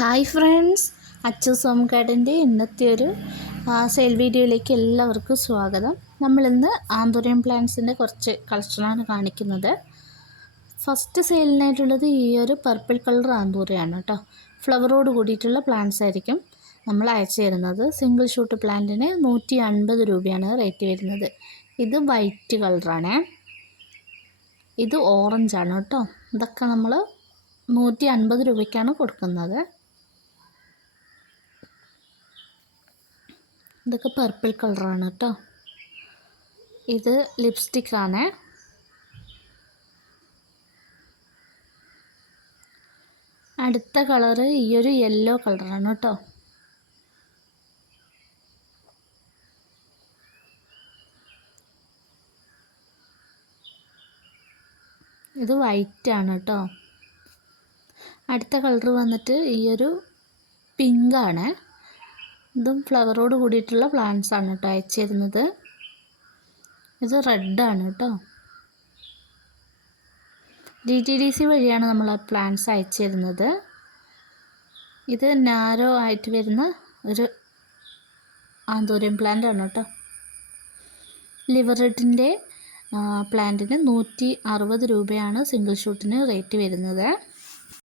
Hi friends Achu സോംകാടിന്റെ ഇന്നത്തെ ഒരു sale വീഡിയോയിലേക്ക് എല്ലാവർക്കും സ്വാഗതം. നമ്മളിന്ന് ആന്തോറിയം പ്ലാന്റ്സിന്റെ കുറച്ച് കളക്ഷനാണ് കാണിക്കുന്നത്. ഫസ്റ്റ് സെയിലിനായിട്ടുള്ളത് ഈ ഒരു പർപ്പിൾ കളർ ആന്തൂറിയാണ് കേട്ടോ ഫ്ലവറോട് കൂടിയിട്ടുള്ള പ്ലാന്റ്സ് ആയിരിക്കും നമ്മൾ അയച്ചു തരുന്നത്. സിംഗിൾ ഷൂട്ട് പ്ലാന്റിന് നൂറ്റി അൻപത് രൂപയാണ് റേറ്റ് വരുന്നത്. ഇത് വൈറ്റ് കളറാണ് ഇത് ഓറഞ്ചാണ് കേട്ടോ ഇതൊക്കെ നമ്മൾ നൂറ്റി അൻപത് രൂപയ്ക്കാണ് കൊടുക്കുന്നത്. ഇതൊക്കെ പർപ്പിൾ കളറാണ് കേട്ടോ. ഇത് ലിപ്സ്റ്റിക് ആണ്. അടുത്ത കളറ് ഈ ഒരു യെല്ലോ കളറാണ് കേട്ടോ. ഇത് വൈറ്റ് ആണ് കേട്ടോ. അടുത്ത കളർ വന്നിട്ട് ഈ ഒരു പിങ്കാണ് ഇതും ഫ്ലവറോട് കൂടിയിട്ടുള്ള പ്ലാന്റ്സ് ആണ് കേട്ടോ അയച്ചിരുന്നത്. ഇത് റെഡാണ് കേട്ടോ ഡി ടി ഡി സി വഴിയാണ് നമ്മൾ പ്ലാന്റ്സ് അയച്ചിരുന്നത്. ഇത് നാരോ ആയിട്ട് വരുന്ന ഒരു ആന്തൂര്യം പ്ലാന്റ് ആണ് കേട്ടോ ലിവർ റെഡിന്റെ പ്ലാന്റിന് നൂറ്റി അറുപത് രൂപയാണ് സിംഗിൾ ഷൂട്ടിന് റേറ്റ് വരുന്നത്.